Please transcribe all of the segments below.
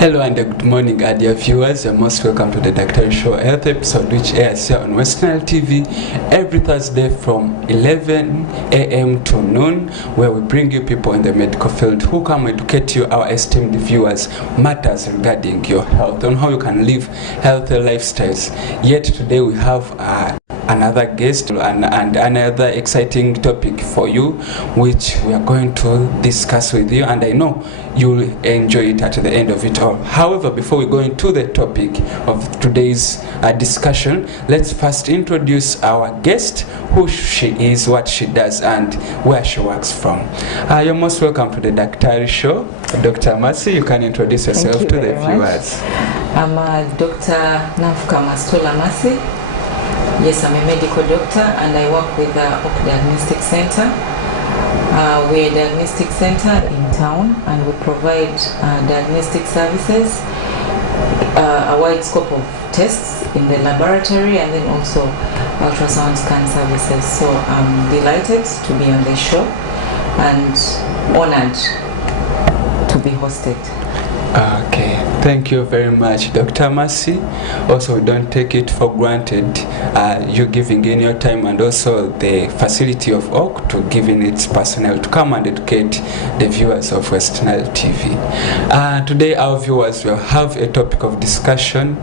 Hello and good morning, dear viewers. You're most welcome to the DAKTARI Show Health episode, which airs here on Western TV every Thursday from 11 a.m. to noon, where we bring you people in the medical field who come educate you, our esteemed viewers, matters regarding your health, on how you can live healthy lifestyles. Yet today we have another guest and another exciting topic for you, which we are going to discuss with you, and I know you'll enjoy it at the end of it all. However, before we go into the topic of today's discussion, let's first introduce our guest, who she is, what she does, and where she works from. You're most welcome to the DAKTARI Show. Dr. Mercy, you can introduce yourself to the viewers. I'm Dr. Nafuka Mastola Mercy. Yes, I'm a medical doctor and I work with the Oak Diagnostic Center. We're a diagnostic center in town and we provide diagnostic services, a wide scope of tests in the laboratory, and then also ultrasound scan services. So I'm delighted to be on the show and honored to be hosted. Okay, thank you very much, Dr. Mercy. Also, we don't take it for granted you giving in your time and also the facility of Oak to giving its personnel to come and educate the viewers of Western TV. Today, our viewers will have a topic of discussion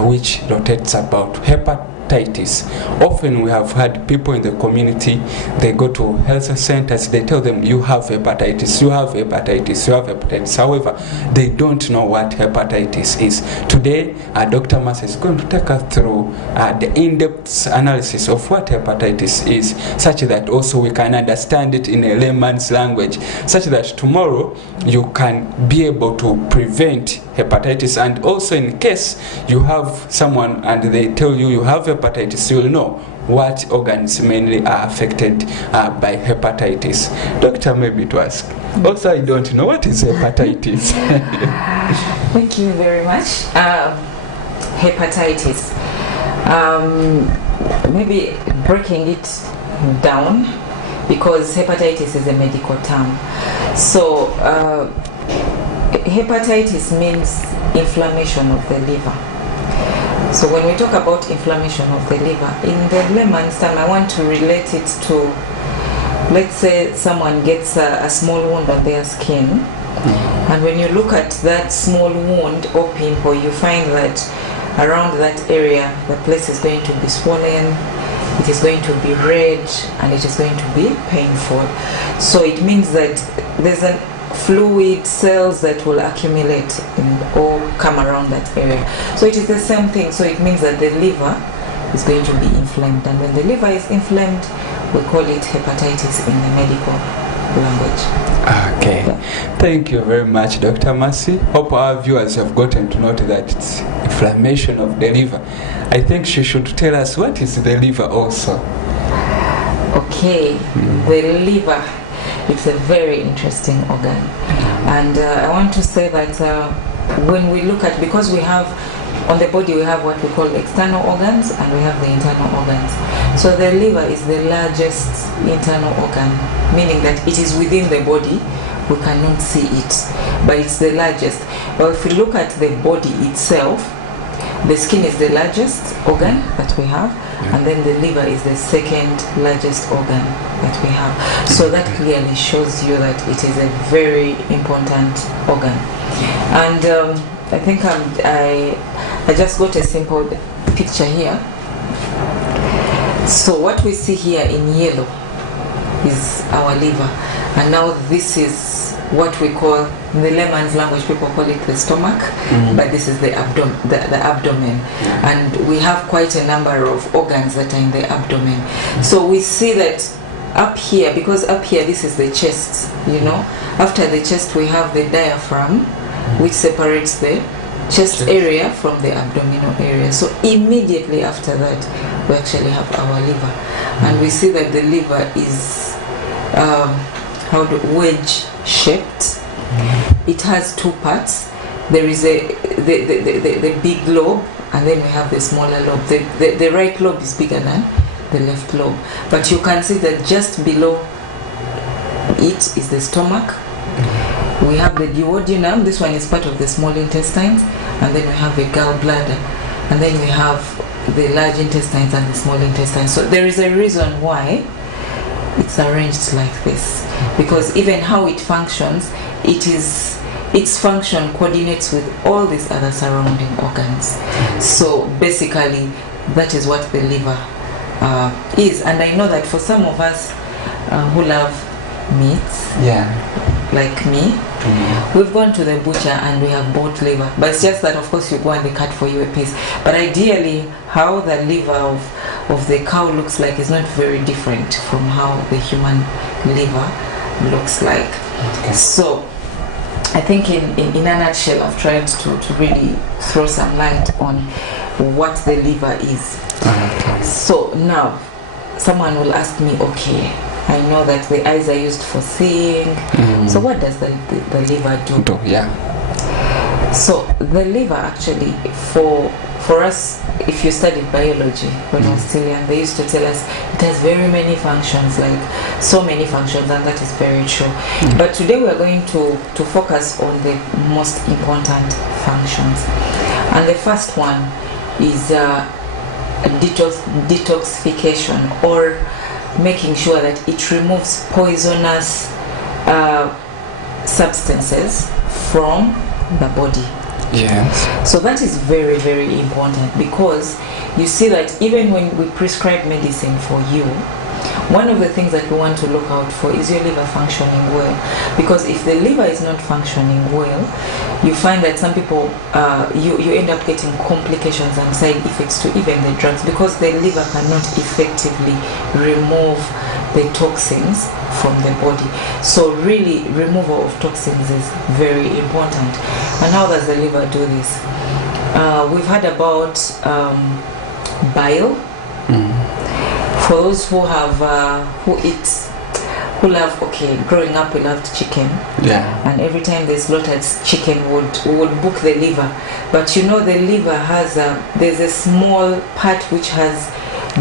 which rotates about hepatitis. Often we have had people in the community, they go to health centers, they tell them you have hepatitis, you have hepatitis, you have hepatitis. However, they don't know what hepatitis is. Today, Dr. Mercy is going to take us through the in-depth analysis of what hepatitis is, such that also we can understand it in a layman's language, such that tomorrow you can be able to prevent hepatitis. And also, in case you have someone and they tell you you have hepatitis, you'll know what organs mainly are affected by hepatitis. Doctor, maybe to ask. Also, I don't know what is hepatitis. Thank you very much. Hepatitis. Maybe breaking it down, because hepatitis is a medical term. So, hepatitis means inflammation of the liver. So when we talk about inflammation of the liver, in the layman's term, I want to relate it to, let's say someone gets a small wound on their skin, and when you look at that small wound or pimple, you find that around that area, the place is going to be swollen, it is going to be red, and it is going to be painful. So it means that there's an fluid cells that will accumulate or come around that area. So it is the same thing. So it means that the liver is going to be inflamed, and when the liver is inflamed, we call it hepatitis in the medical language. Okay, thank you very much, Dr. Mercy. Hope our viewers have gotten to note that it's inflammation of the liver. I think she should tell us what is the liver also. Okay, the liver, it's a very interesting organ, and I want to say that when we look at, because we have on the body, we have what we call external organs and we have the internal organs. So the liver is the largest internal organ, meaning that it is within the body, we cannot see it, but it's the largest. But if we look at the body itself, the skin is the largest organ that we have, and then the liver is the second largest organ that we have. So that clearly shows you that it is a very important organ. And I think I just got a simple picture here. So what we see here in yellow is our liver, and now this is what we call, in the layman's language, people call it the stomach, but this is the abdomen. And we have quite a number of organs that are in the abdomen. So we see that up here, because up here this is the chest, you know. After the chest we have the diaphragm, which separates the chest area from the abdominal area. So immediately after that we actually have our liver, and we see that the liver is wedge shaped. It has two parts. There is the big lobe, and then we have the smaller lobe. The right lobe is bigger than the left lobe, but you can see that just below it is the stomach. We have the duodenum, this one is part of the small intestines, and then we have the gallbladder, and then we have the large intestines and the small intestines. So there is a reason why it's arranged like this, because even how it functions, its function coordinates with all these other surrounding organs. So basically, that is what the liver is. And I know that for some of us who love meat, like me, we've gone to the butcher and we have bought liver, but it's just that of course you go and they cut for you a piece. But ideally, how the liver of the cow looks like is not very different from how the human liver looks like. Okay. So I think in a nutshell, I've tried to really throw some light on what the liver is. Okay. So now someone will ask me, okay, I know that the eyes are used for seeing. So what does the liver do? So the liver actually, for us, if you studied biology when I was still young, they used to tell us it has very many functions, like so many functions, and that is very true. But today we are going to focus on the most important functions. And the first one is detoxification, or making sure that it removes poisonous substances from the body. Yes. So that is very, very important, because you see that even when we prescribe medicine for you, one of the things that we want to look out for is your liver functioning well. Because if the liver is not functioning well, you find that some people, you end up getting complications and side effects to even the drugs, because the liver cannot effectively remove the toxins from the body. So really, removal of toxins is very important. And how does the liver do this? We've heard about bile. For those who have growing up we loved chicken, and every time they slaughtered chicken we would book the liver. But you know, the liver has there's a small part which has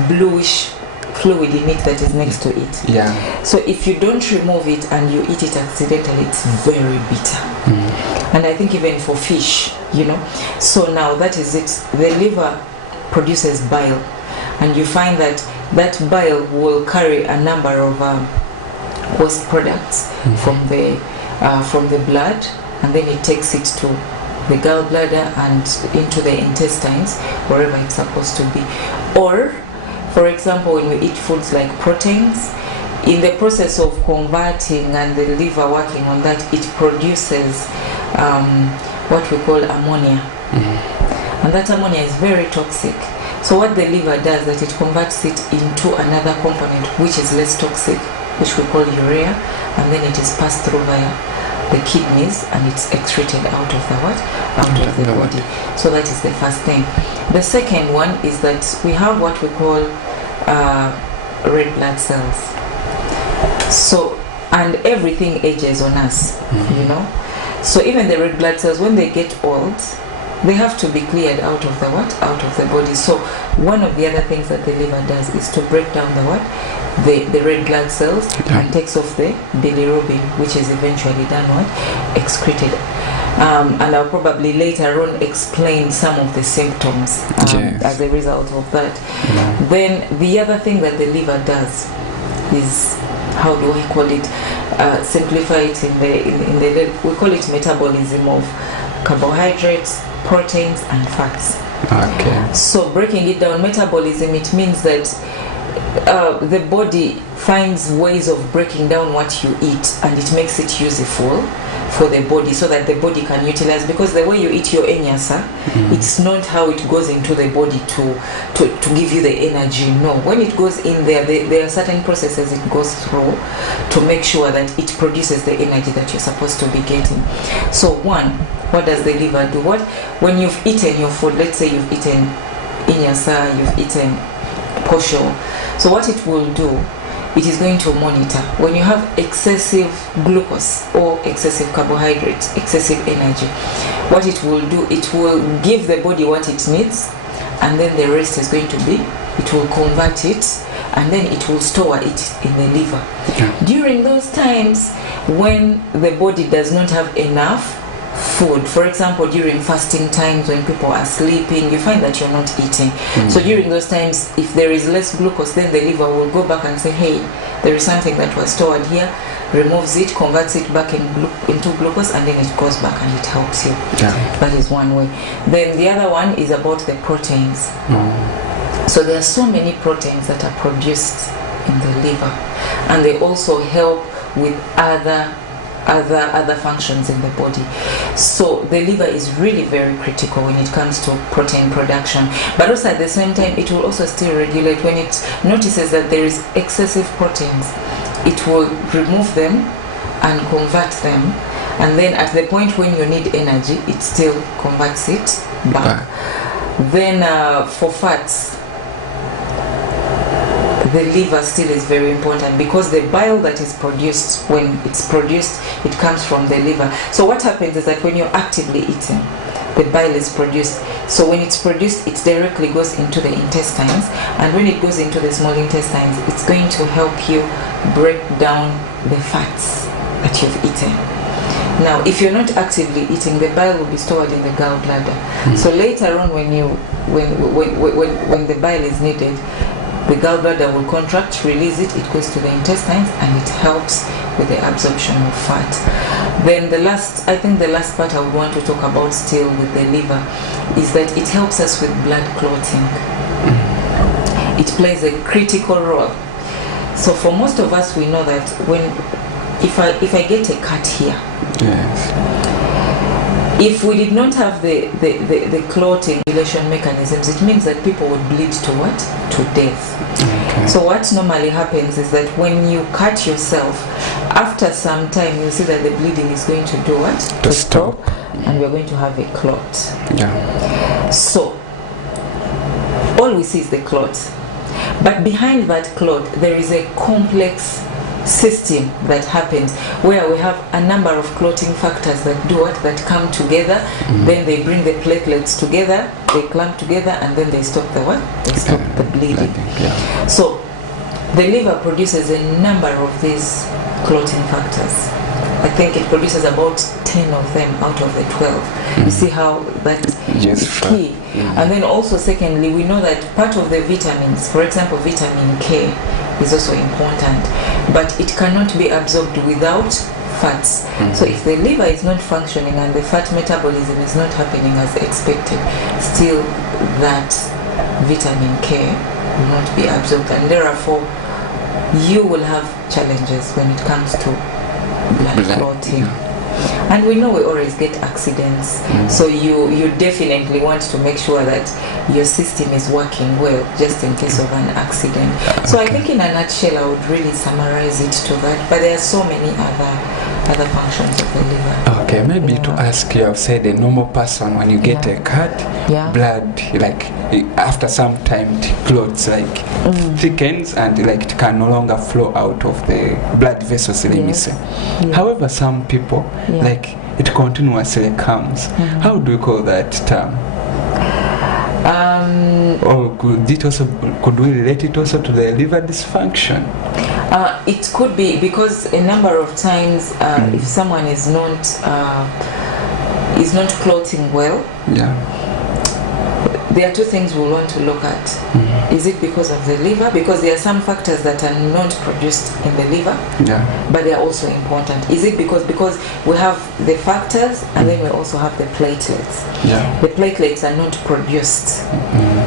bluish fluid in it that is next to it. So if you don't remove it and you eat it accidentally, it's very bitter. And I think even for fish, you know. So now that is it. The liver produces bile, and you find that bile will carry a number of waste products from the blood, and then it takes it to the gallbladder and into the intestines, wherever it's supposed to be. Or, for example, when we eat foods like proteins, in the process of converting and the liver working on that, it produces what we call ammonia. And that ammonia is very toxic. So what the liver does, that it converts it into another component which is less toxic, which we call urea, and then it is passed through via the kidneys and it's excreted out of the body. So that is the first thing. The second one is that we have what we call red blood cells. So, and everything ages on us, you know. So even the red blood cells, when they get old, they have to be cleared out of the body. So one of the other things that the liver does is to break down the red blood cells and takes off the bilirubin, which is eventually done excreted. And I'll probably later on explain some of the symptoms as a result of that. Then the other thing that the liver does is, how do I call it? Simplify it we call it metabolism of carbohydrates, proteins and fats. So breaking it down, metabolism, it means that the body finds ways of breaking down what you eat, and it makes it useful for the body so that the body can utilize, because the way you eat your enyasa, it's not how it goes into the body to give you the energy. No, when it goes in there are certain processes it goes through to make sure that it produces the energy that you're supposed to be getting. So one, what does the liver do? When you've eaten your food, let's say you've eaten enyasa, you've eaten posho, so what it will do, it is going to monitor when you have excessive glucose or excessive carbohydrates, excessive energy. What it will do, it will give the body what it needs, and then the rest is going to be, it will convert it and then it will store it in the liver. During those times when the body does not have enough food, for example during fasting times when people are sleeping, you find that you're not eating. So during those times, if there is less glucose, then the liver will go back and say, hey, there is something that was stored here, removes it, converts it back into glucose, and then it goes back and it helps you. That is one way. Then the other one is about the proteins. So there are so many proteins that are produced in the liver, and they also help with other functions in the body. So the liver is really very critical when it comes to protein production, but also at the same time it will also still regulate. When it notices that there is excessive proteins, it will remove them and convert them, and then at the point when you need energy, it still converts it back. Then for fats, the liver still is very important, because the bile that is produced, when it's produced, it comes from the liver. So what happens is that when you're actively eating, the bile is produced. So when it's produced, it directly goes into the intestines, and when it goes into the small intestines, it's going to help you break down the fats that you've eaten. Now, if you're not actively eating, the bile will be stored in the gallbladder. So later on, when the bile is needed, the gallbladder will contract, release it, it goes to the intestines, and it helps with the absorption of fat. Then the last part I would want to talk about still with the liver is that it helps us with blood clotting. It plays a critical role. So for most of us, we know that if I get a cut here, if we did not have the clotting regulation mechanisms, it means that people would bleed to what? To death. So what normally happens is that when you cut yourself, after some time you see that the bleeding is going to do what? To stop, and we're going to have a clot. So all we see is the clot, but behind that clot there is a complex system that happens where we have a number of clotting factors that do what? That come together, then they bring the platelets together, they clamp together, and then they stop the what? They stop the bleeding. So the liver produces a number of these clotting factors. I think it produces about 10 of them out of the 12. You see how that is key. And then also secondly, we know that part of the vitamins, for example vitamin K, is also important, but it cannot be absorbed without fats. So if the liver is not functioning and the fat metabolism is not happening as expected, still that vitamin K will not be absorbed, and therefore you will have challenges when it comes to blood clotting. And we know we always get accidents, so you definitely want to make sure that your system is working well, just in case of an accident. So I think in a nutshell I would really summarize it to that, but there are so many other functions of the liver. Okay, maybe to ask you, I've said a normal person, when you get a cut, blood, like after some time it clots, like thickens, and like it can no longer flow out of the blood vessels, let me say. However, some people, like it continuously comes. How do we call that term? Or could we relate it also to the liver dysfunction? It could be, because a number of times if someone is not clotting well, there are two things we'll want to look at. Is it because of the liver? Because there are some factors that are not produced in the liver, but they are also important. Is it because we have the factors and then we also have the platelets? The platelets are not produced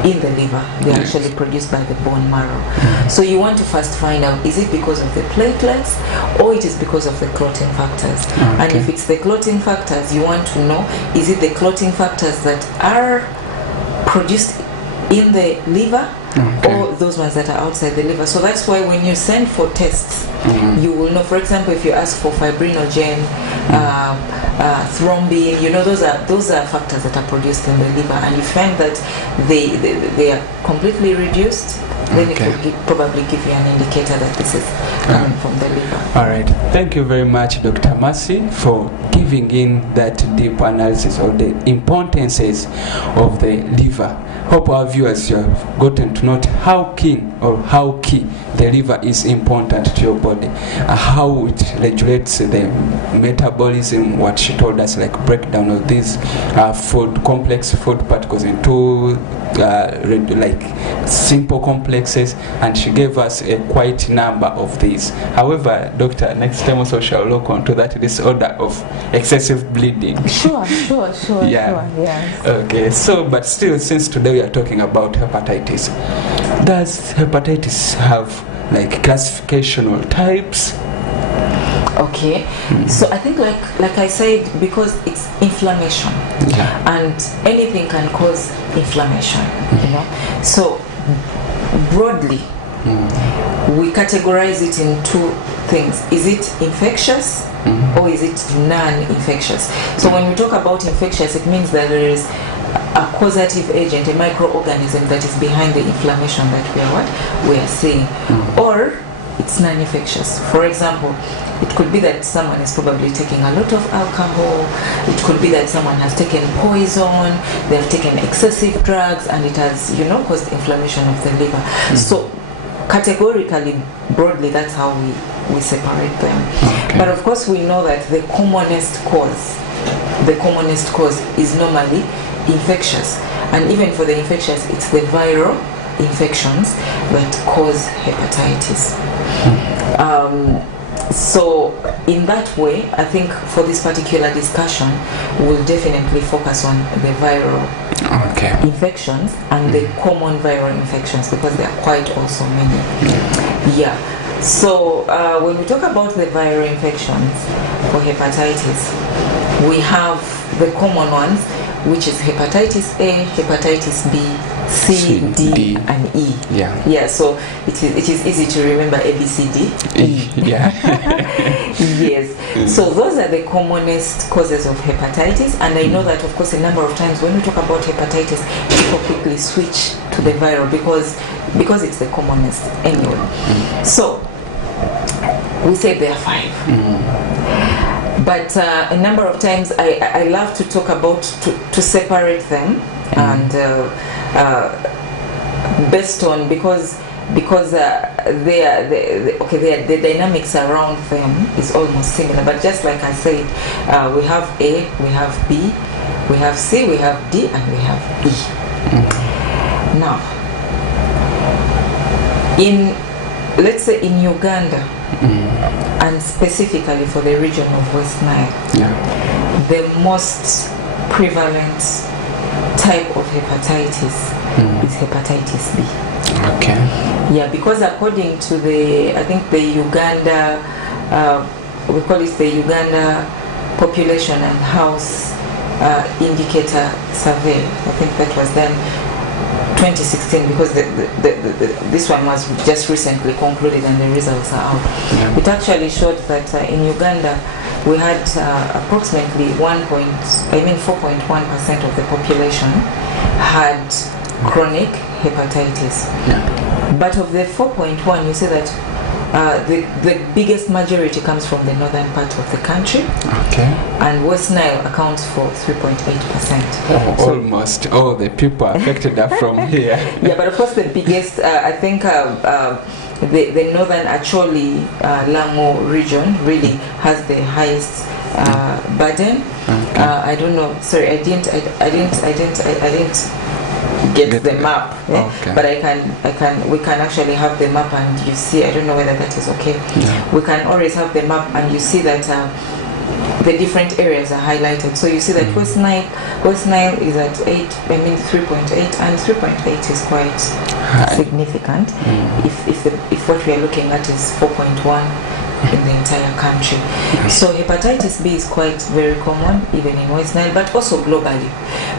in the liver. They're actually produced by the bone marrow. So you want to first find out, is it because of the platelets or it is because of the clotting factors? And if it's the clotting factors, you want to know, is it the clotting factors that are produced in the liver or those ones that are outside the liver? So that's why when you send for tests, you will know. For example, if you ask for fibrinogen, thrombin, you know, those are factors that are produced in the liver, and you find that they are completely reduced, then it will probably give you an indicator that this is coming from the liver. All right. Thank you very much, Dr. Mercy, for giving in that deep analysis of the importances of the liver. Hope our viewers have gotten to note how keen or how key the liver is important to your body, how it regulates the metabolism, what she told us, like breakdown of these complex food particles into like simple complexes, and she gave us a quite number of these. However, doctor, next time also shall look onto that disorder of excessive bleeding. Sure, Yeah. sure, yes. Okay, so but still, since today we are talking about hepatitis, does hepatitis have like classificational types? Okay, so I think like I said, because it's inflammation, and anything can cause inflammation, you know. So broadly, we categorize it in two things. Is it infectious or is it non-infectious? So when we talk about infectious, it means that there is a causative agent, a microorganism that is behind the inflammation that we are seeing, or it's non-infectious. For example, it could be that someone is probably taking a lot of alcohol. It could be that someone has taken poison, they have taken excessive drugs, and it has, you know, caused inflammation of the liver. So categorically, broadly, that's how we separate them. But of course, we know that the commonest cause is normally infectious, and even for the infectious, it's the viral infections that cause hepatitis. So in that way, I think for this particular discussion, we'll definitely focus on the viral infections and the common viral infections, because there are quite also many. Yeah. So when we talk about the viral infections for hepatitis, we have the common ones, which is hepatitis A, hepatitis B, C, D, and E. Yeah. So it is easy to remember A, B, C, D, E. Yeah. Yes. So those are the commonest causes of hepatitis, and I know that, of course, a number of times when we talk about hepatitis, people quickly switch to the viral because it's the commonest anyway. So we say there are 5. But a number of times I love to talk about to separate them, and based on because the dynamics around them is almost similar. But just like I said, we have A, we have B, we have C, we have D, and we have E. Now, let's say in Uganda, and specifically for the region of West Nile, the most prevalent type of hepatitis is hepatitis B. Okay. Yeah, because according to I think the Uganda, we call it the Uganda Population and House Indicator Survey. I think that was done 2016, because this one was just recently concluded and the results are out. It actually showed that in Uganda we had approximately 4.1% of the population had chronic hepatitis. But of the 4.1, you see that the biggest majority comes from the northern part of the country, and West Nile accounts for 3.8%. So almost all the people affected are from here. Yeah, but of course the biggest, I think the northern Acholi Lamu region really has the highest burden. I don't know. Sorry, I didn't get the map, but we can actually have the map, and you see, I don't know whether that is okay. We can always have the map, and you see that the different areas are highlighted. So you see that West Nile is at 3.8, and 3.8 is quite significant. If what we are looking at is 4.1 in the entire country. So hepatitis B is quite very common, even in West Nile, but also globally,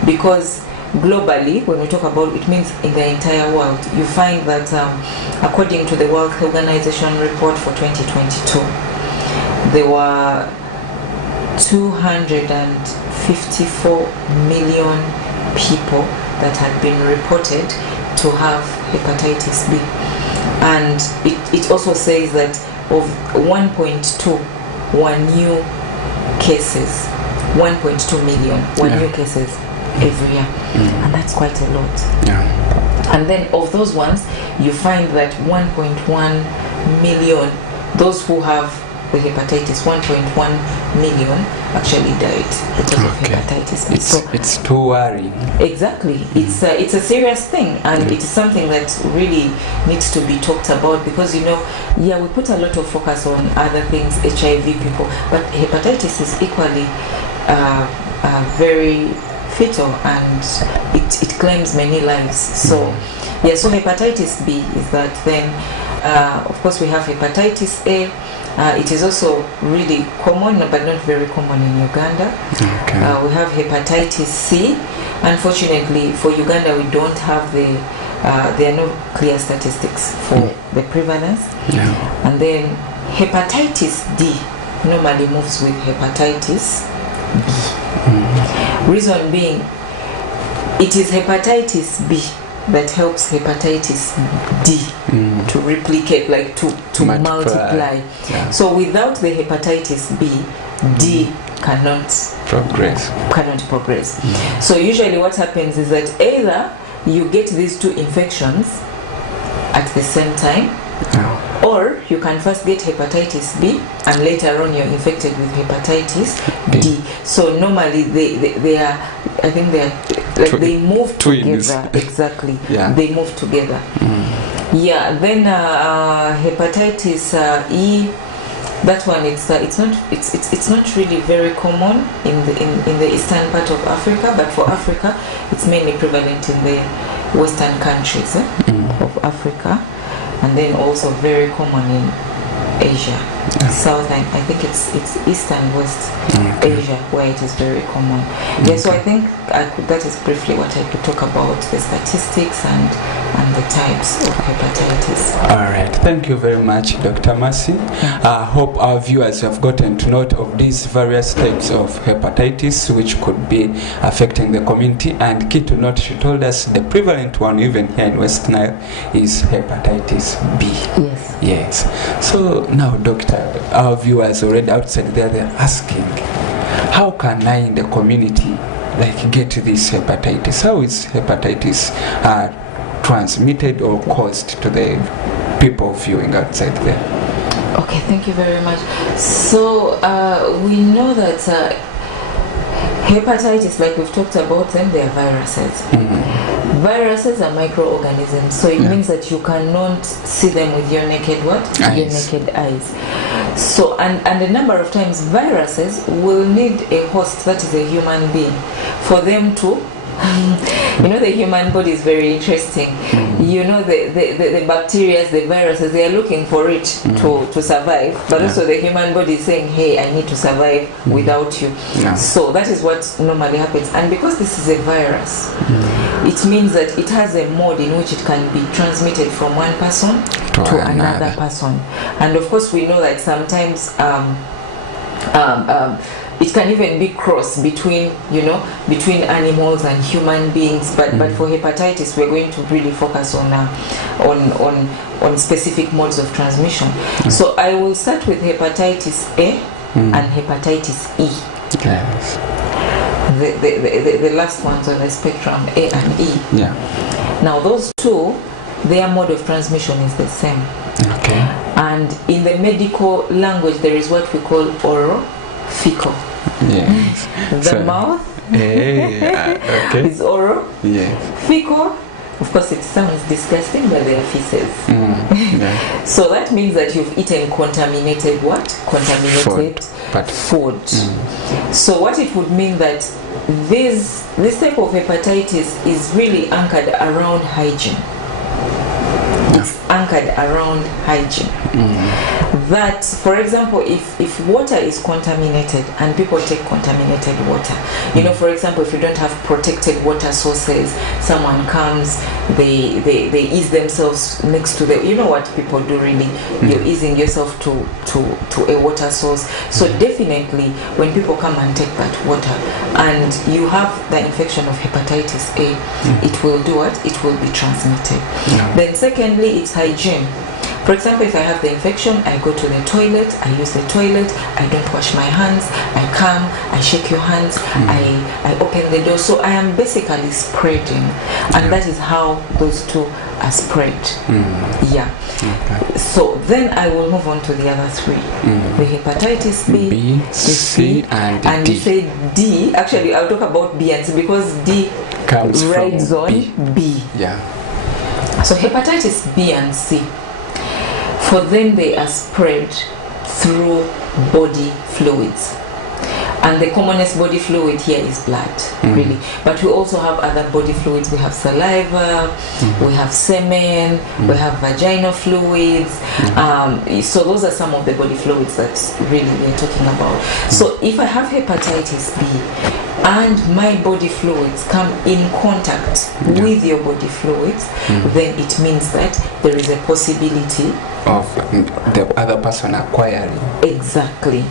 because globally, when we talk about it, means in the entire world. You find that according to the World Health Organization report for 2022, there were 254 million people that had been reported to have hepatitis B. And it also says that of 1.2 new cases, 1.2 million new cases every year, and that's quite a lot. And then of those ones, you find that 1.1 million, those who have the hepatitis, 1.1 million actually died because of hepatitis B. So it's too worrying. Exactly. It's a serious thing, and it is something that really needs to be talked about, because we put a lot of focus on other things, HIV people, but hepatitis is equally very fatal, and it claims many lives. So so hepatitis B is that. Then of course we have hepatitis A. It is also really common, but not very common in Uganda. We have hepatitis C. Unfortunately for Uganda, we don't have there are no clear statistics for the prevalence. And then hepatitis D normally moves with hepatitis B. Reason being, it is hepatitis B that helps hepatitis D to replicate, like to multiply. So without the hepatitis B, D cannot progress. So usually what happens is that either you get these two infections at the same time, or you can first get hepatitis B and later on you're infected with hepatitis D. So normally they are, I think they are like they move together. Exactly. They move together. Then hepatitis E, that one it's not really very common in the eastern part of Africa, but for Africa it's mainly prevalent in the western countries of Africa, and then also very common in Asia, South, and I think it's East and West Asia where it is very common. So I think that is briefly what I could talk about, the statistics and the types of hepatitis. Alright, thank you very much, Dr. Mercy. I hope our viewers have gotten to note of these various types of hepatitis which could be affecting the community, and key to note, she told us the prevalent one even here in West Nile is hepatitis B. Yes. So now, doctor, our viewers already outside there, they're asking, how can I in the community get this hepatitis? How is hepatitis transmitted or caused to the people viewing outside there? Okay, thank you very much. So we know that hepatitis, like we've talked about them, they are viruses. Viruses are microorganisms, so it means that you cannot see them with your naked eyes. So and a number of times viruses will need a host, that is a human being, for them to the human body is very interesting. The bacteria, the viruses, they are looking for it to survive, but also the human body is saying, hey, I need to survive without you. So that is what normally happens. And because this is a virus, it means that it has a mode in which it can be transmitted from one person to another person. And of course we know that sometimes it can even be crossed between animals and human beings, but for hepatitis we're going to really focus on specific modes of transmission. So I will start with hepatitis A and hepatitis E. The last ones on the spectrum, A and E. Now those two, their mode of transmission is the same. And in the medical language there is what we call oral fecal. The mouth is oral. Fecal, of course it sounds disgusting, but they are feces. So that means that you've eaten contaminated food. So what it would mean that this type of hepatitis is really anchored around hygiene. It's anchored around hygiene. that, for example, if water is contaminated and people take contaminated water, you know, for example, if you don't have protected water sources, someone comes, they ease themselves next to the, you know what people do really, you're easing yourself to a water source. So definitely when people come and take that water and you have the infection of hepatitis A, it will do what? It will be transmitted. Then secondly, it's hygiene. For example, if I have the infection, I go to the toilet, I use the toilet, I don't wash my hands, I come, I shake your hands, I open the door. So I am basically spreading, and that is how those two are spread. Yeah. Okay. So then I will move on to the other three. The hepatitis B, C, and D. You say D. Actually, I'll talk about B and C because D comes rides from on B. Yeah. So hepatitis B and C, for them they are spread through body fluids. And the commonest body fluid here is blood, really. But we also have other body fluids. We have saliva, we have semen, we have vaginal fluids. So those are some of the body fluids that really we're talking about. So if I have hepatitis B and my body fluids come in contact with your body fluids, then it means that there is a possibility of the other person acquiring. Exactly.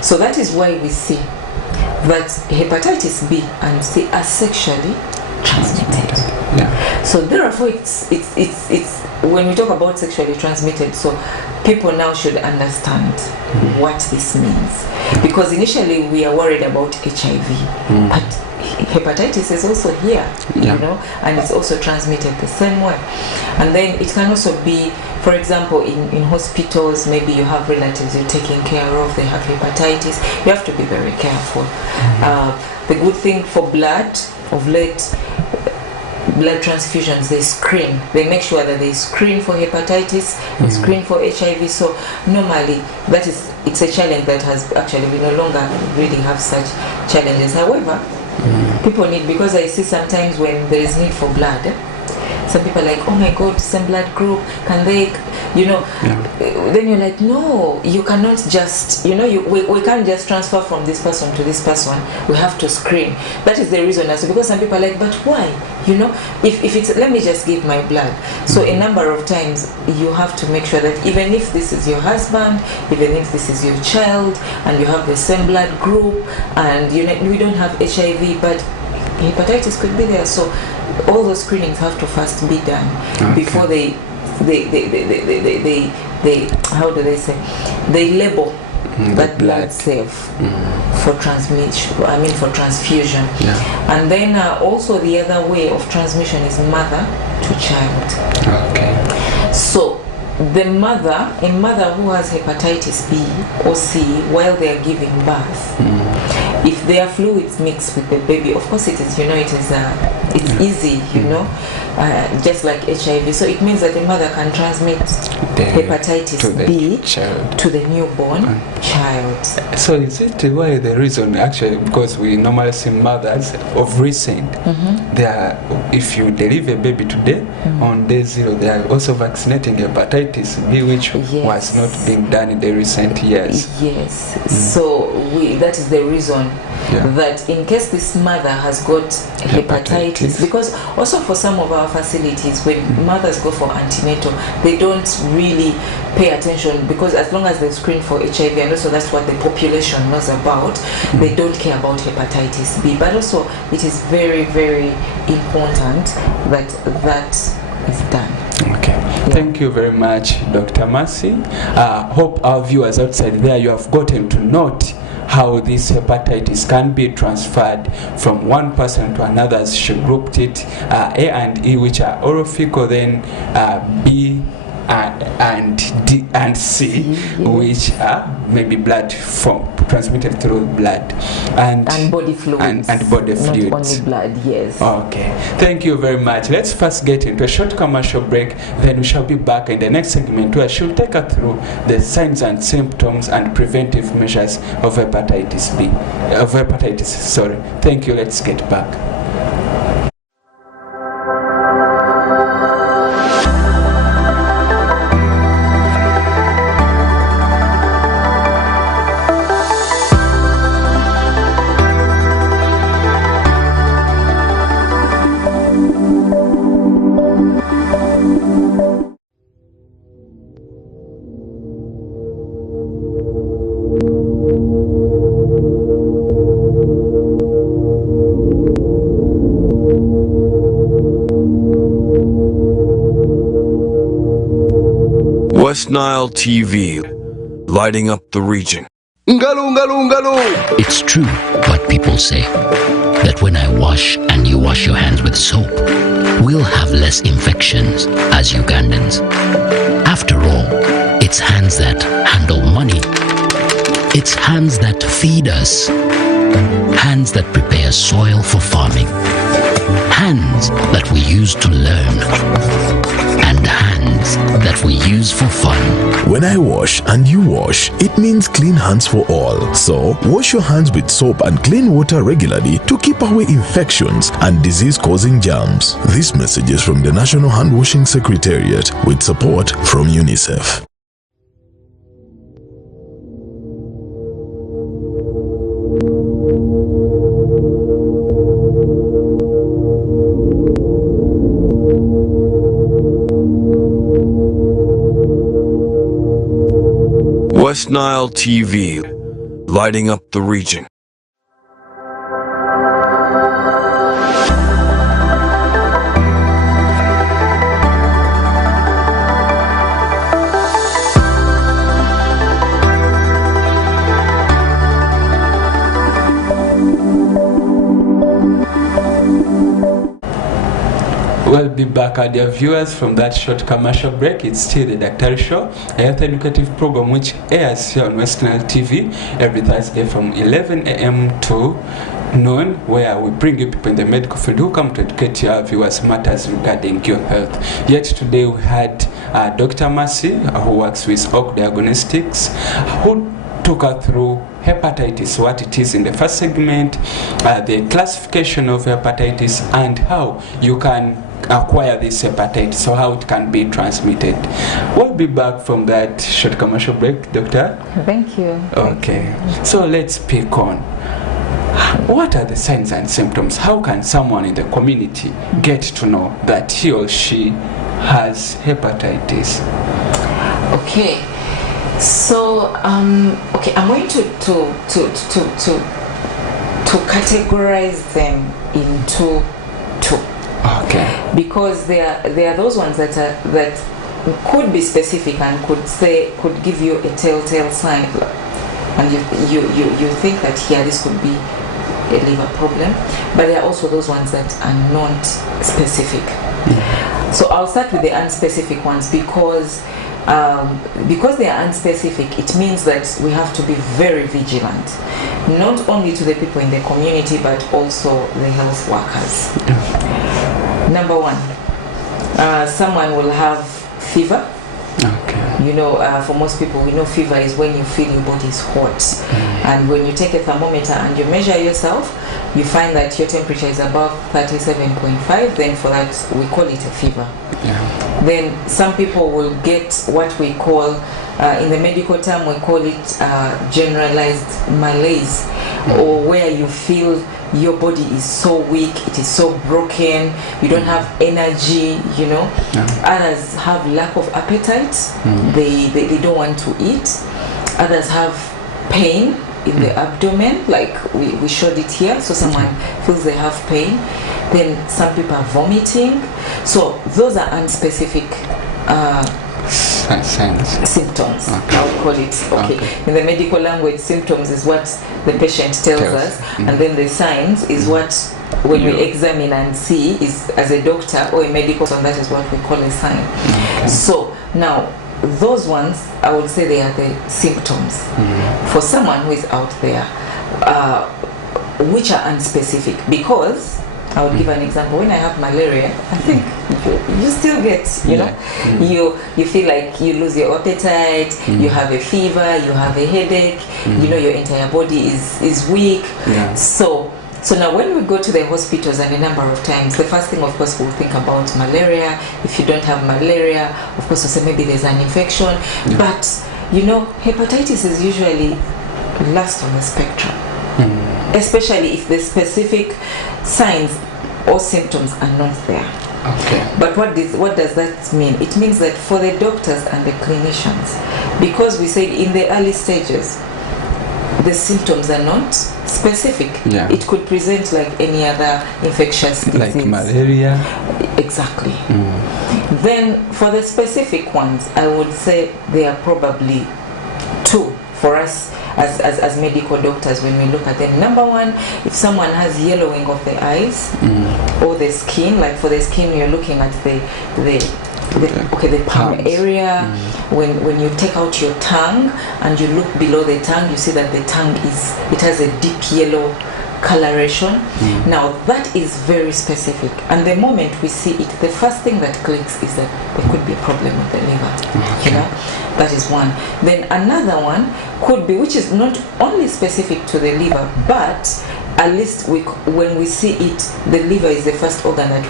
So that is why we see that hepatitis B and C are sexually transmitted. Yeah. So therefore, it's when we talk about sexually transmitted, so people now should understand what this means, because initially we are worried about HIV, but hepatitis is also here, you know, and it's also transmitted the same way. And then it can also be, for example, in hospitals, maybe you have relatives you're taking care of, they have hepatitis, you have to be very careful. The good thing for blood, of late, blood transfusions, they screen, they make sure that they screen for hepatitis, they screen for HIV. So normally it's a challenge that has actually, we no longer really have such challenges. However, people need, because I see sometimes when there is need for blood, some people are like, oh my god, same blood group, can they, you know, then you're like, no, you cannot just, you know, we can't just transfer from this person to this person, we have to screen. That is the reason also, because some people are like, but why, you know, if it's, let me just give my blood. So a number of times you have to make sure that even if this is your husband, even if this is your child, and you have the same blood group, and you know, we don't have HIV, but hepatitis could be there. So all those screenings have to first be done before they how do they say, they label that blood safe for transmission, for transfusion. And then also the other way of transmission is mother to child. So the mother, a mother who has hepatitis B or C while they are giving birth, if their fluids mix with the baby, of course it is, you know, it's easy, you know, just like HIV. So it means that the mother can transmit hepatitis B to the newborn child. So is it why the reason, actually, because we normally see mothers of recent, they are, if you deliver a baby today, on day 0, they are also vaccinating hepatitis B, which was not being done in the recent years. So that is the reason that in case this mother has got hepatitis, because also for some of our facilities, when mothers go for antenatal, they don't really pay attention, because as long as they screen for HIV, and also that's what the population knows about, they don't care about hepatitis B. But also it is very, very important that that is done. Thank you very much, Dr. Mercy. Hope our viewers outside there, you have gotten to note how this hepatitis can be transferred from one person to another, as she grouped it, A and E, which are orophycal, then B and D and C, which are maybe blood transmitted through blood and body fluids, and body fluids, not only blood. Okay, thank you very much. Let's first get into a short commercial break, then we shall be back in the next segment where she'll take us through the signs and symptoms and preventive measures of hepatitis B, Thank you. Let's get back. West Nile TV, lighting up the region. Ngalu, ngalu, ngalu. It's true what people say, that when I wash and you wash your hands with soap, we'll have less infections as Ugandans. After all, it's hands that handle money. It's hands that feed us. Hands that prepare soil for farming. Hands that we use to learn. And hands that we use for fun. When I wash and you wash, it means clean hands for all. So, wash your hands with soap and clean water regularly to keep away infections and disease-causing germs. This message is from the National Hand Washing Secretariat with support from UNICEF. West Nile TV, lighting up the region. We'll be back, our dear viewers, from that short commercial break. It's still the Daktari Show, a health educative program which airs here on West Nile TV every Thursday from 11 a.m. to noon, where we bring you people in the medical field who come to educate your viewers matters regarding your health. Yet today we had Dr. Mercy, who works with Oak Diagnostics, who took us through hepatitis, what it is in the first segment, the classification of hepatitis, and how you can acquire this hepatitis, so how it can be transmitted. We'll be back from that short commercial break, Doctor. Thank you. Okay, so let's pick on what are the signs and symptoms. How can someone in the community get to know that he or she has hepatitis? Okay. So, okay, I'm going to categorize them into two. Okay. Because there are those ones that could be specific and could give you a telltale sign, and you think that here this could be a liver problem, but there are also those ones that are not specific. Mm-hmm. So I'll start with the unspecific ones because they are unspecific. It means that we have to be very vigilant, not only to the people in the community but also the health workers. Number one, someone will have fever. Okay. You know, for most people, we know fever is when you feel your body is hot. And when you take a thermometer and you measure yourself, you find that your temperature is above 37.5, then for that we call it a fever. Yeah. Then some people will get what we call, in the medical term, we call it generalized malaise, or where you feel your body is so weak, it is so broken, you don't have energy, you know. Yeah. Others have lack of appetite, they don't want to eat. Others have pain in the abdomen, like we showed it here, so someone feels they have pain. Then some people are vomiting. So those are unspecific symptoms. Okay. I would call it. Okay. In the medical language, symptoms is what the patient tells us, and then the signs is what, when we examine and see, is as a doctor or a medical person, that is what we call a sign. Okay. So now those ones, I would say they are the symptoms for someone who is out there, which are unspecific. Because I would give an example. When I have malaria, I think you still get, you know, you feel like you lose your appetite, you have a fever, you have a headache, you know, your entire body is weak. Yeah. So now when we go to the hospitals, and a number of times, the first thing, of course, we'll think about malaria. If you don't have malaria, of course, we'll say maybe there's an infection. Yeah. But, you know, hepatitis is usually last on the spectrum. Especially if the specific signs or symptoms are not there. Okay. But what does that mean? It means that for the doctors and the clinicians, because we said in the early stages, the symptoms are not specific. Yeah. It could present like any other infectious disease. Like malaria. Exactly. Then for the specific ones, I would say there are probably two for us as medical doctors when we look at them. Number one, if someone has yellowing of the eyes or the skin, like for the skin you're looking at the palm area. When you take out your tongue and you look below the tongue, you see that the tongue has a deep yellow coloration. Now that is very specific, and the moment we see it, the first thing that clicks is that there could be a problem with the liver. You know, that is one. Then another one could be, which is not only specific to the liver, but at least when we see it, the liver is the first organ that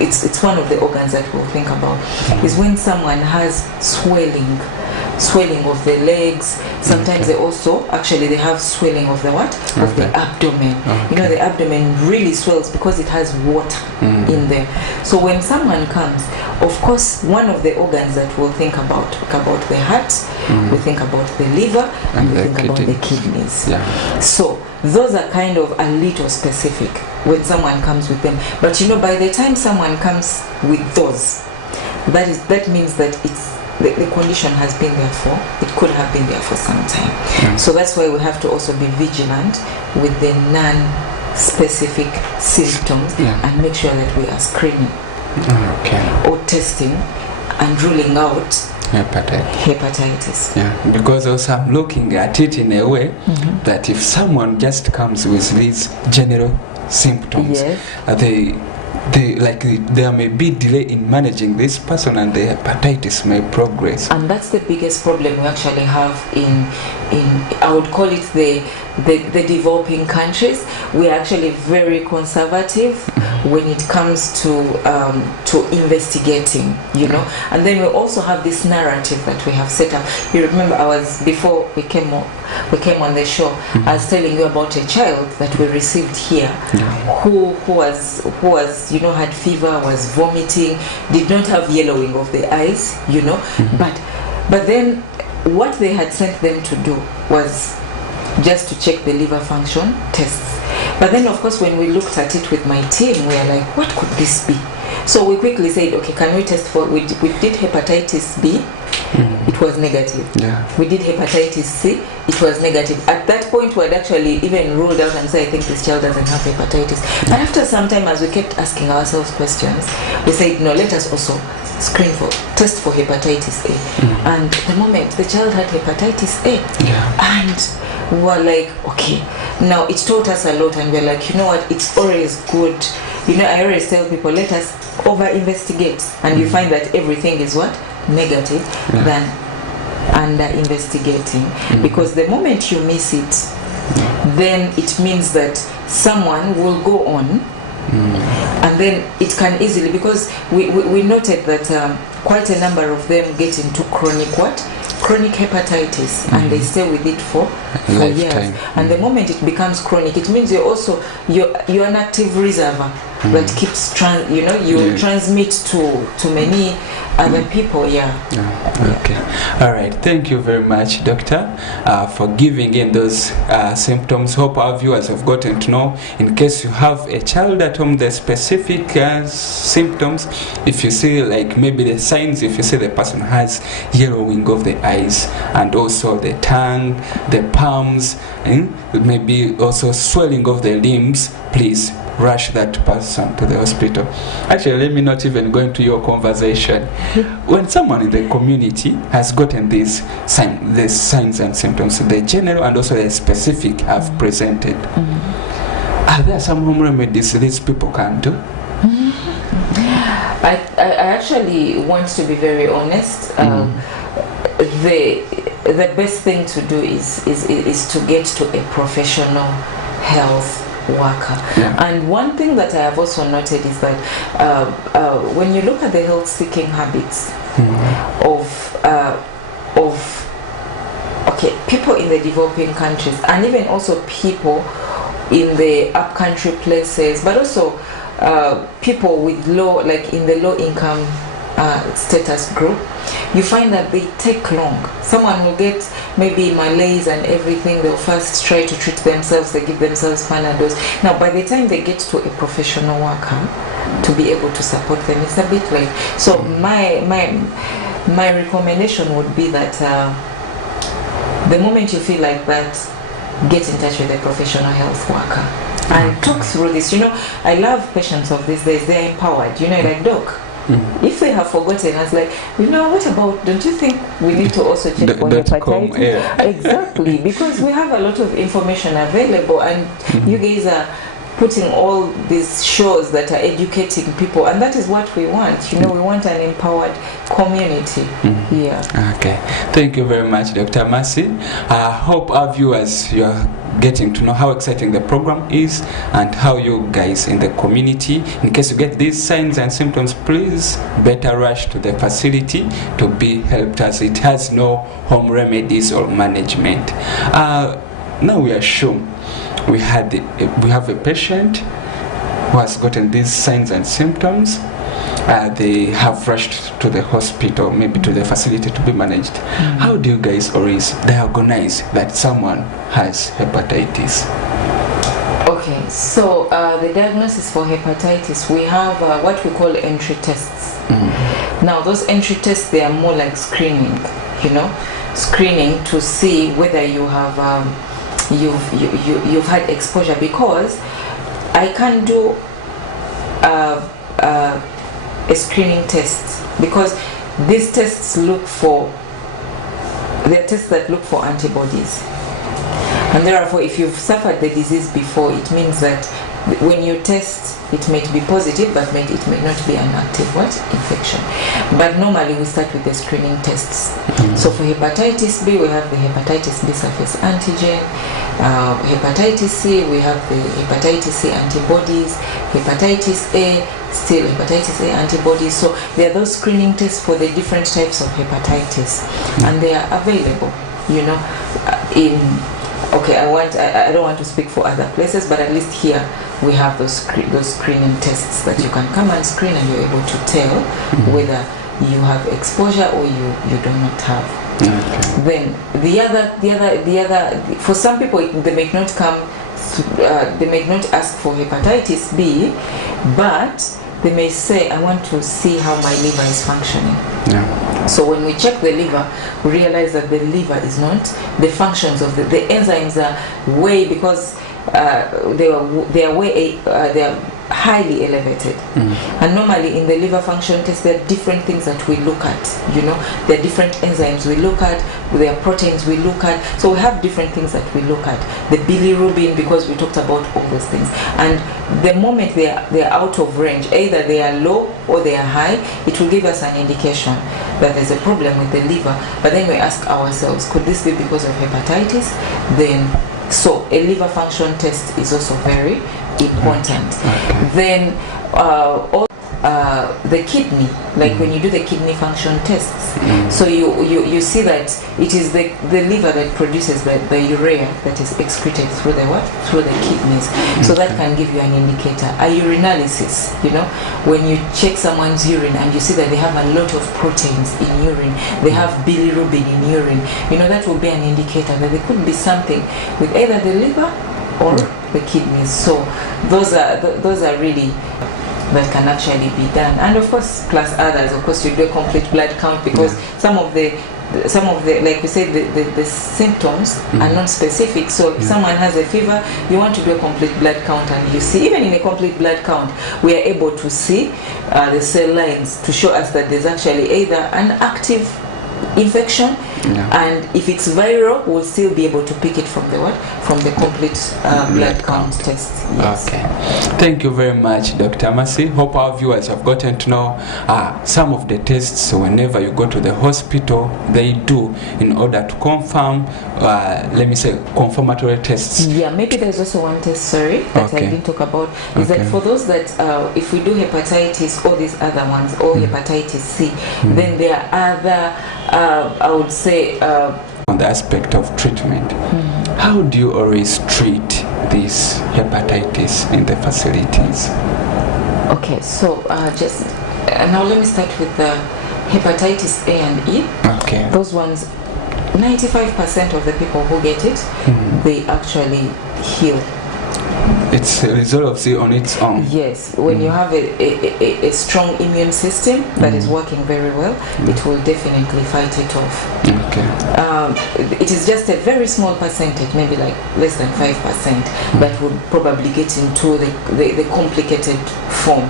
it's one of the organs that we'll think about, is when someone has swelling of the legs. Sometimes they also they have swelling of the of the abdomen. You know, the abdomen really swells because it has water in there. So when someone comes, of course, one of the organs that we'll think about the heart, we think about the liver, and we think about the kidneys. So those are kind of a little specific when someone comes with them. But you know, by the time someone comes with those, that means that the condition has been there it could have been there for some time. So that's why we have to also be vigilant with the non-specific symptoms and make sure that we are screening or testing and ruling out hepatitis. Because also I'm looking at it in a way that if someone just comes with these general symptoms, there may be delay in managing this person, and the hepatitis may progress. And that's the biggest problem we actually have in I would call it the developing countries. We are actually very conservative when it comes to investigating, you know. And then we also have this narrative that we have set up. You remember, before we came on the show, I was telling you about a child that we received here, who was you know, had fever, was vomiting, did not have yellowing of the eyes, you know, but then what they had sent them to do was just to check the liver function tests. But then, of course, when we looked at it with my team, we were like, what could this be? So we quickly said, okay, can we test for, we did hepatitis B, it was negative. We did hepatitis C, it was negative. At that point, we had actually even ruled out and said, I think this child doesn't have hepatitis. But after some time, as we kept asking ourselves questions, we said, no, let us also test for hepatitis A. And the moment the child had hepatitis A, and we were like, okay, now it taught us a lot, and we're like, you know what, it's always good. You know, I always tell people, let us over-investigate, and you find that everything is negative than under-investigating. Because the moment you miss it, then it means that someone will go on, and then it can easily, because we noted that quite a number of them get into chronic hepatitis, and they stay with it for years. And the moment it becomes chronic, it means you're an active reservoir that keeps transmit to many other people. Okay. All right. Thank you very much, Doctor, for giving in those symptoms. Hope our viewers have gotten to know. In case you have a child at home, the specific symptoms, if you see like maybe the signs, if you see the person has yellowing of the eyes and also the tongue, the palms, maybe also swelling of the limbs, please rush that person to the hospital. Actually, let me not even go into your conversation. When someone in the community has gotten these signs and symptoms, the general and also the specific have presented, are there some home remedies these people can do? I actually want to be very honest. The best thing to do is to get to a professional health worker. And one thing that I have also noted is that when you look at the health seeking habits of people in the developing countries, and even also people in the upcountry places, but also people with in the low income status group, you find that they take long. Someone will get maybe malaise and everything, they'll first try to treat themselves, they give themselves Panadols. Now by the time they get to a professional worker, to be able to support them. It's a bit like, so my recommendation would be that the moment you feel like that, get in touch with a professional health worker and talk through this. I love patients of these days. They're empowered. Like, doc, if they have forgotten, I was like, what about, don't you think we need to also check for hepatitis? Yeah. Exactly, because we have a lot of information available, and you guys are putting all these shows that are educating people, and that is what we want. We want an empowered community. Yeah. Okay, thank you very much, Dr. Mercy. I hope our viewers, you're getting to know how exciting the program is and how you guys in the community, in case you get these signs and symptoms, please better rush to the facility to be helped, as it has no home remedies or management. Now we are sure we have a patient who has gotten these signs and symptoms. They have rushed to the hospital, maybe to the facility to be managed. How do you guys always diagnose that someone has hepatitis? Okay, so the diagnosis for hepatitis, we have what we call entry tests. Now those entry tests, they are more like screening, screening to see whether you have you've had exposure, because I can do a screening test, because these tests they're tests that look for antibodies, and therefore if you've suffered the disease before, it means that when you test, it may be positive, but it may not be an active infection. But normally we start with the screening tests. So for hepatitis B, we have the hepatitis B surface antigen. Hepatitis C, we have the hepatitis C antibodies. Hepatitis A, still hepatitis A antibodies. So there are those screening tests for the different types of hepatitis, and they are available, I don't want to speak for other places, but at least here we have those screening tests that you can come and screen, and you're able to tell whether you have exposure or you do not have. Then the other, for some people they may not ask for hepatitis B, but they may say, I want to see how my liver is functioning. So when we check the liver, we realize that the liver is not, the functions of the enzymes are way, because they are highly elevated. And normally in the liver function test, there are different things that we look at. There are different enzymes we look at, there are proteins we look at. So we have different things that we look at. The bilirubin, because we talked about all those things. And the moment they are out of range, either they are low or they are high, it will give us an indication that there's a problem with the liver. But then we ask ourselves, could this be because of hepatitis? So a liver function test is also very important. Then the kidney, like when you do the kidney function tests, so you see that it is the liver that produces the urea that is excreted through the kidneys. So that can give you an indicator. A urinalysis, when you check someone's urine and you see that they have a lot of proteins in urine, they have bilirubin in urine, that will be an indicator that there could be something with either the liver or the kidneys. So those are really that can actually be done. And of course, plus others, of course, you do a complete blood count, because some of the like we said, the symptoms are not specific. So if someone has a fever, you want to do a complete blood count, and you see, even in a complete blood count, we are able to see the cell lines to show us that there's actually either an active infection, and if it's viral, we'll still be able to pick it from the complete blood count test. Yes. Okay, thank you very much, Dr. Mercy. Hope our viewers have gotten to know some of the tests whenever you go to the hospital they do in order to confirm, let me say, confirmatory tests. Maybe there's also one test, that I didn't talk about, is that for those that if we do hepatitis or these other ones, or hepatitis C, then there are other I would say on the aspect of treatment, how do you always treat this hepatitis in the facilities? Okay, so just now let me start with the hepatitis A and E. Okay. Those ones, 95% of the people who get it, they actually heal. It resolves it on its own. Yes, when you have a strong immune system that is working very well, it will definitely fight it off. Okay. It is just a very small percentage, maybe like less than 5%, that would probably get into the complicated form.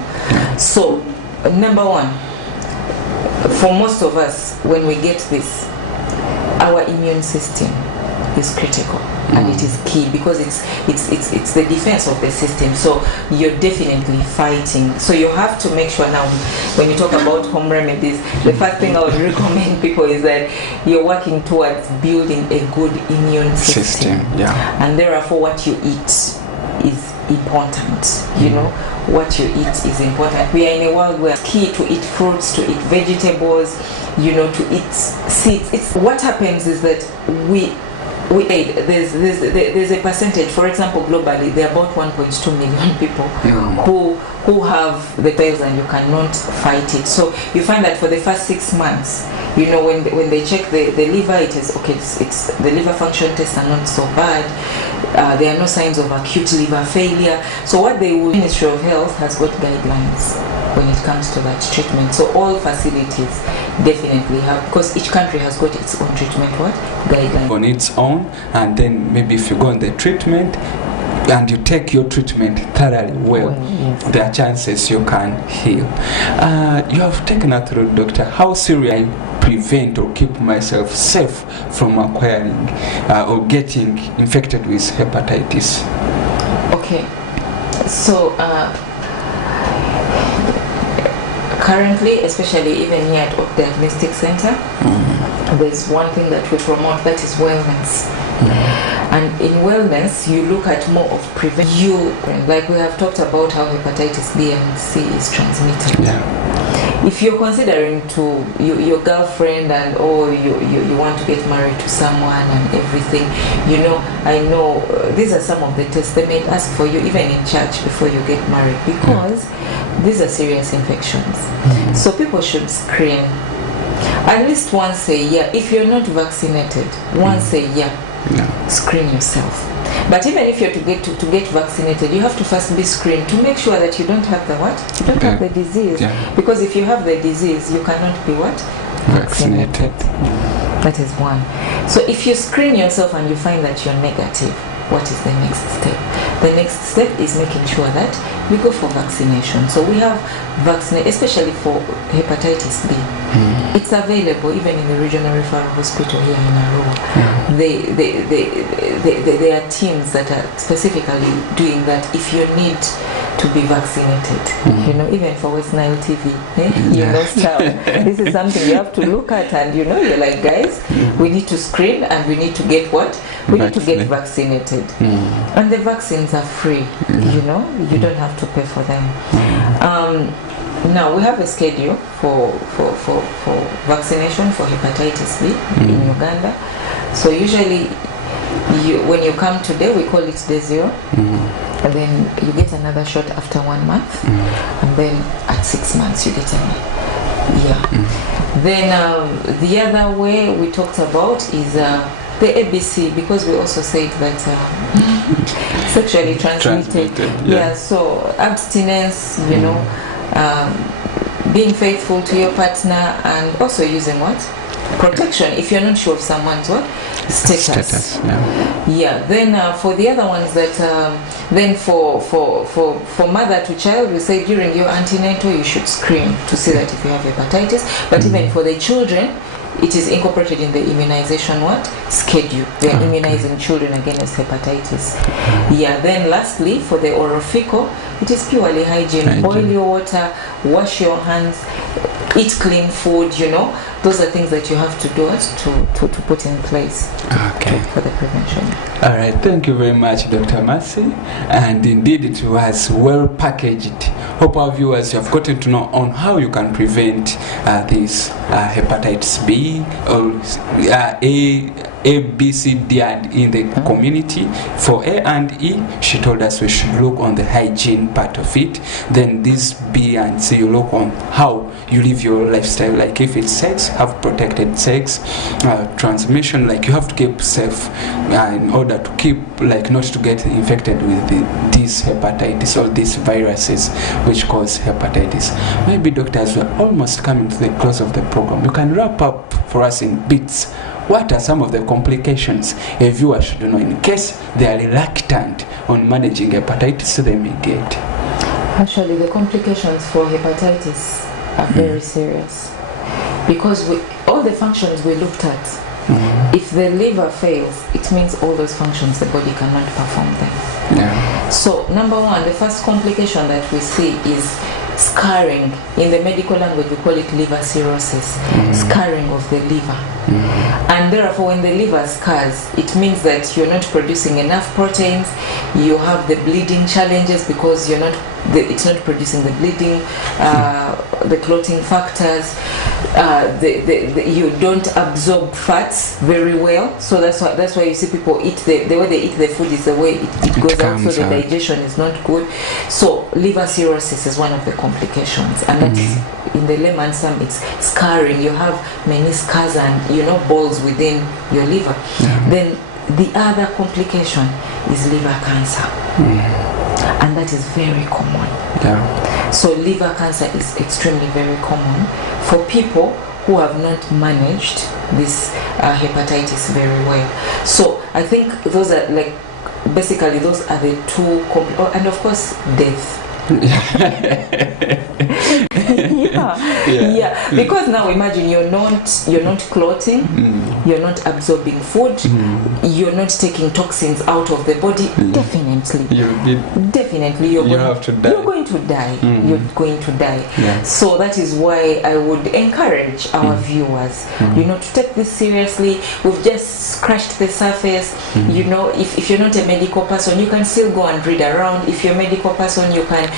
So, number one, for most of us, when we get this, our immune system is critical. And it is key because it's the defense of the system. So you're definitely fighting. So you have to make sure now, when you talk about home remedies, the first thing I would recommend people is that you're working towards building a good immune system. Yeah. And therefore, what you eat is important. You know, what you eat is important. We are in a world where it's key to eat fruits, to eat vegetables, you know, to eat seeds. It's what happens is that there's a percentage. For example, globally, there are about 1.2 million people who have the pills, and you cannot fight it. So you find that for the first 6 months, you know, when they check the liver, it is okay. It's the liver function tests are not so bad. There are no signs of acute liver failure. So what the Ministry of Health has got guidelines when it comes to that treatment. So all facilities definitely have, because each country has got its own treatment guidelines on its own. And then maybe if you go on the treatment and you take your treatment thoroughly well, there are chances you can heal. You have taken us through, doctor, how serious I prevent or keep myself safe from acquiring or getting infected with hepatitis. Okay, so currently, especially even here at Oak Diagnostic Center, there's one thing that we promote, that is wellness. And in wellness, you look at more of prevention. Like we have talked about how hepatitis B and C is transmitted. Yeah. If you're considering to your girlfriend and you want to get married to someone and everything, you know, I know these are some of the tests they may ask for you even in church before you get married, because these are serious infections. So people should screen at least once a year. If you're not vaccinated, once a year, screen yourself. But even if you're to get vaccinated, you have to first be screened to make sure that you don't have the what? You don't have the disease. Because if you have the disease, you cannot be what? Vaccinated. That is one. So if you screen yourself and you find that you're negative, what is the next step? The next step is making sure that we go for vaccination. So we have vaccination, especially for hepatitis B. It's available even in the regional referral hospital here in Arua. There are teams that are specifically doing that if you need to be vaccinated. You know, even for West Nile TV, you know, style. This is something you have to look at, and you know, you're like, guys, we need to screen and we need to get what? We need to get vaccinated. And the vaccines are free, you know, you don't have to pay for them. Now we have a schedule for vaccination for hepatitis B in Uganda. So usually when you come today, we call it day 0. And then you get another shot after 1 month, and then at 6 months you get Then the other way we talked about is the ABC, because we also said that sexually transmitted. So abstinence, you know, being faithful to your partner, and also using what? Protection if you're not sure of someone's what? Status. Then for the other ones that then for mother to child, we say during your antenatal you should screen to see that if you have hepatitis. But even for the children, it is incorporated in the immunization schedule. They are immunizing children against hepatitis. Then lastly, for the oral fecal, it is purely hygiene. Boil your water, wash your hands, eat clean food, you know. Those are things that you have to do to put in place for the prevention. All right, thank you very much, Dr. Mercy. And indeed, it was well packaged. Hope our viewers have gotten to know on how you can prevent this hepatitis B or A, B, C, D, and in the community. For A and E, she told us we should look on the hygiene part of it. Then this B and C, you look on how you live your lifestyle. Like if it's sex, have protected sex. Transmission, like you have to keep safe in order order to keep, like, not to get infected with this hepatitis or these viruses which cause hepatitis. Maybe, doctor, as we're almost coming to the close of the program, you can wrap up for us in bits. What are some of the complications a viewer should know in case they are reluctant on managing hepatitis they may get? Actually, the complications for hepatitis are very serious, because all the functions we looked at, if the liver fails, it means all those functions the body cannot perform them. Yeah. So number one, the first complication that we see is scarring. In the medical language we call it liver cirrhosis, scarring of the liver. And therefore when the liver scars, it means that you're not producing enough proteins, you have the bleeding challenges because it's not producing the bleeding, the clotting factors, you don't absorb fats very well, so that's why you see people eat the way they eat the food is the way it goes out, so the digestion is not good. So liver cirrhosis is one of the complications, and that is, in the layman's term, it's scarring. You have many scars and balls within your liver. Then the other complication is liver cancer, and that is very common. So liver cancer is extremely very common for people who have not managed this hepatitis very well. So I think those are basically those are the two and of course death. Because now imagine you're not clotting, you're not absorbing food, you're not taking toxins out of the body. Definitely you're going to die. You're going to die. So that is why I would encourage our viewers to take this seriously. We've just scratched the surface. If you're not a medical person, you can still go and read around. If you're a medical person, you can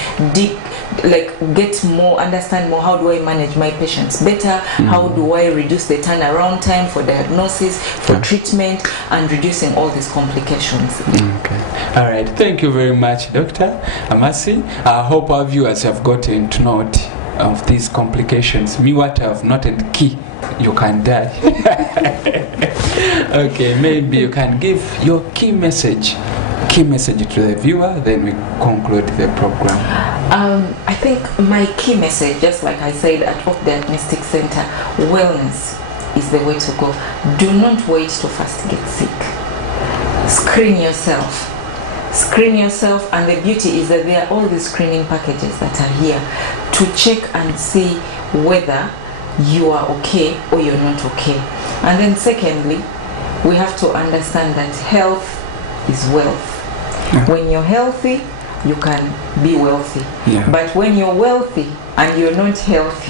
get more, understand more. How do I manage my patients better? How do I reduce the turnaround time for diagnosis, for treatment, and reducing all these complications? All right, thank you very much, Dr. Amasi. I hope our viewers have gotten to note of these complications. Me, what I have noted key, you can die. Okay, maybe you can give your key message to the viewer, then we conclude the program. I think my key message, just like I said at Oak Diagnostic Center, wellness is the way to go. Do not wait to first get sick. Screen yourself. And the beauty is that there are all these screening packages that are here to check and see whether you are okay or you're not okay. And then secondly, we have to understand that health is wealth. When you're healthy, you can be wealthy. But when you're wealthy and you're not healthy,